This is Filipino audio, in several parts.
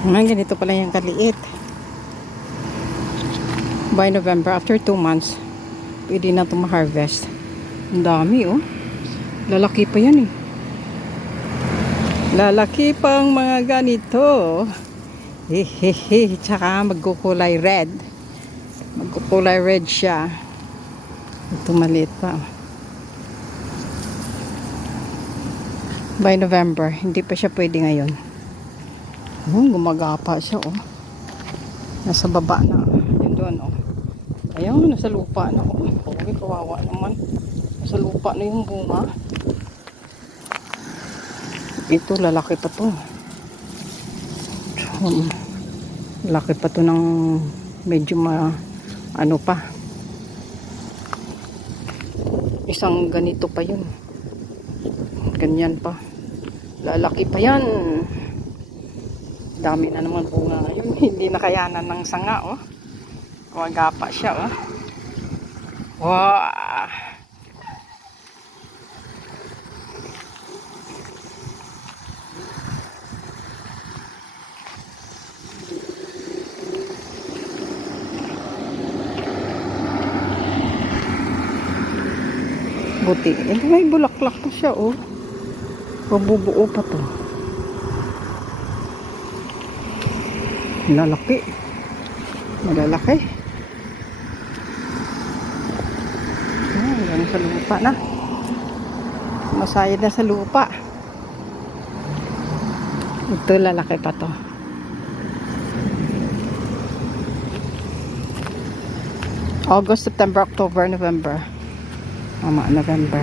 Mga ganito pala yung kaliit. By November, after 2 months, pwede na ito ma-harvest. Ang dami oh. Lalaki pa yan eh. Lalaki pang mga ganito. Hehehe. Tsaka magkukulay red. Magkukulay red siya. Ito maliit pa. By November, hindi pa siya pwede ngayon. Oh, gumagapa siya oh. Nasa baba na. Yun doon oh. Ayun, nasa lupa na oh. Okay, kawawa naman. Nasa lupa na yung bunga. Ito, lalaki pa to. Um, laki pa to ng medyo ma ano pa. Isang ganito pa yun. Ganyan pa. Lalaki pa yan. Dami na naman bunga ngayon. Hindi nakayanan ng sanga, oh. Wagapa siya, oh. Wow! Buti. Eh, may bulaklak pa siya, oh. Pabubuo pa to. Lalaki. Malalaki. Yan sa lupa na. Masayad na sa lupa. Ito lalaki pa to. August, September, October, November. Mama, November.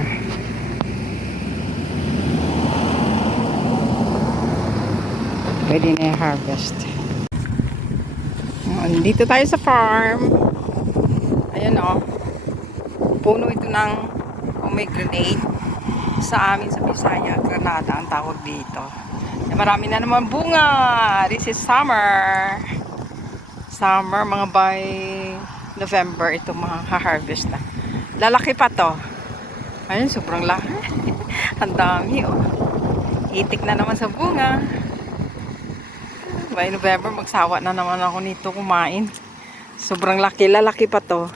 Pwede na yung harvest. Oh, Dito tayo sa farm. Ayan o. Oh. Puno ito ng pomegranate. Sa amin sa Bisaya, Granada ang tawag dito. Eh, Marami na naman bunga. This is summer. Summer, mga by November, ito mga harvest na. Lalaki pa to. Ayun, sobrang laki. ang dami oh. Itik na naman sa bunga. By November, magsawa na naman ako nito kumain. Sobrang laki. Lalaki pa to.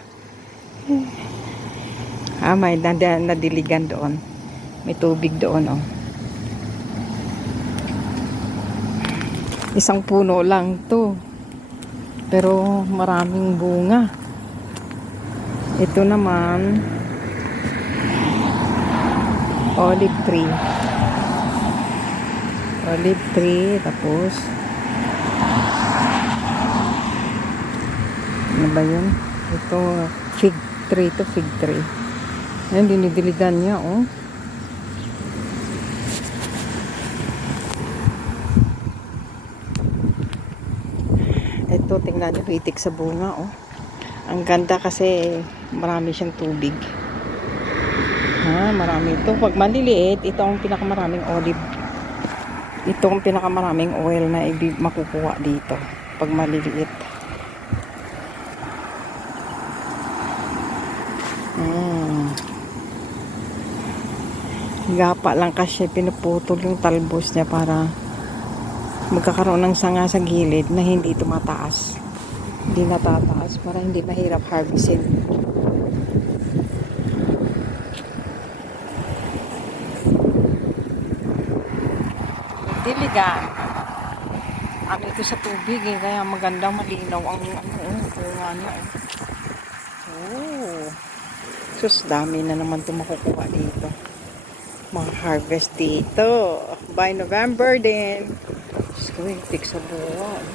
Ah, may nad- nadiligan doon. May tubig doon, oh. Isang puno lang to. Pero maraming bunga. Ito naman, olive tree. Olive tree, tapos, ano ba yun? Ito, fig tree to fig tree. Ayan, dinidiligan niya, oh. Ito, tingnan niyo, itik sa bunga, oh. Ang ganda kasi marami siyang tubig. Ha, marami ito. Pag maliliit, ito ang pinakamaraming olive. Ito ang pinakamaraming oil na makukuha dito. Pag maliliit. Mm. Gapa lang kasi pinuputol yung talbos niya para magkakaroon ng sanga sa gilid na hindi tumataas. Hindi natataas para hindi mahirap harvestin. Diligan. Ano ito sa tubig eh, kaya maganda malinaw ang ano, oh, bunga niya. Oh. oh. Sus, dami na naman ito makukuha dito. Mga-harvest dito. By November din. Diyos ko, itik sa buwan.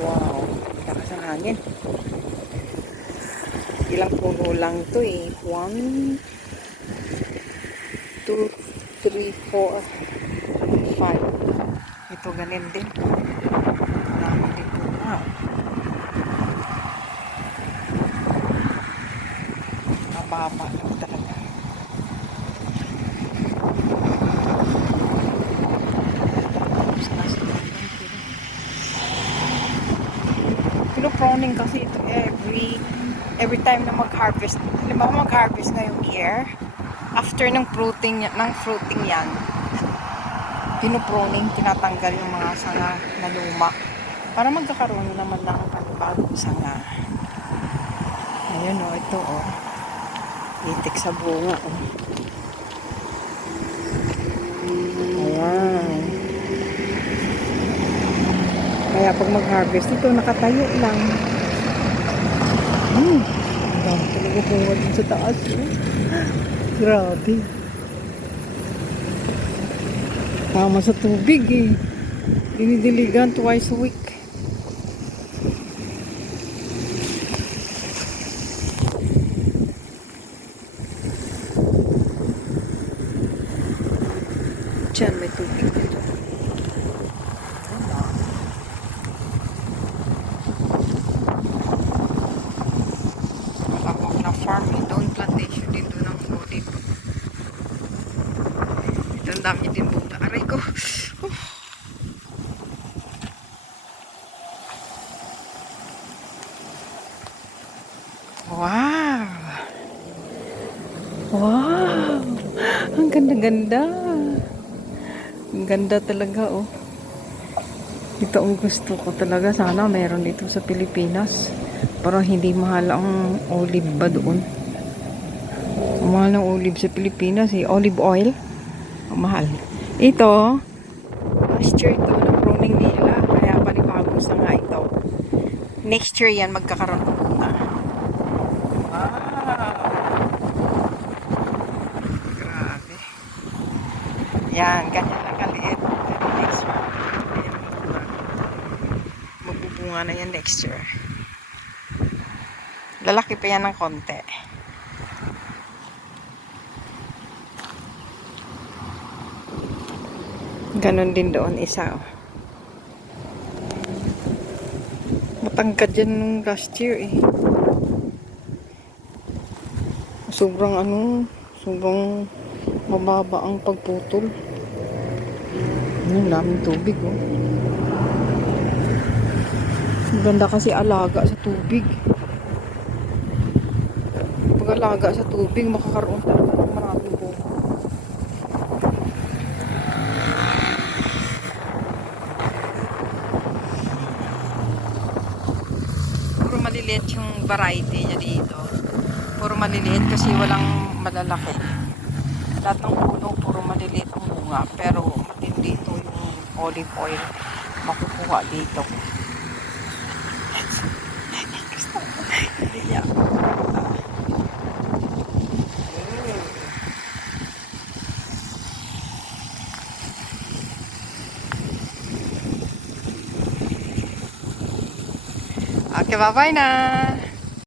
Wow. Lakas ng hangin. Ilang puno lang to eh. One, two, three, four, five. Ito ganin din. Dami din po nga. Lang talaga. Pinoproning kasi ito every every time na mag-harvest. Alam mo mag-harvest ngayong year, after ng fruiting, ng fruiting yan, pinuproning, tinatanggal yung mga sanga na luma para magkakaroon naman ng panibagong sanga. Ayun o, ito o. Itik sa bunga o. Ayan. Kaya pag mag-harvest ito, nakatayo lang. Hmm. Ang dami talaga bunga dun sa taas. Oh. Grabe. Tama sa tubig eh. Dinidiligan twice a week. Diyan may tubig dito. Malawak na farm. Ito ang plantation dito ng olive. Ito ang dami din buta. Aray ko. Oh. Wow! Wow! Ang ganda-ganda. Ang ganda talaga, oh. Ito ang gusto ko talaga. Sana meron dito sa Pilipinas. Para hindi mahal ang olive ba doon. Ang mahal ng olive sa Pilipinas, eh. Olive oil. Ang mahal. Ito, year ito na pruning nila. Kaya panibago sa nga ito. Next year yan magkakaroon ng. Wow! Grabe. Yan, ganyan lang kaliit. Pero next year, ayan, bunga. Magbubunga na yan next year. Lalaki pa yan ng konti. Ganon din doon isa. oh. Matangkad yan nung last year eh. Sobrang ano, sobrang mababa ang pagputol. Ang daming tubig oh. Ang ganda kasi alaga sa tubig. Pag alaga sa tubig, makakaroon talaga ng maraming bunga. Puro maliliit yung variety niya dito. Puro maliliit kasi walang malalaki. Lahat ng puno, puro maliliit ang bunga. Pero matindi ito yung olive oil makukuha dito. Gusto ko. Hindi niya. Okay, bye-bye na.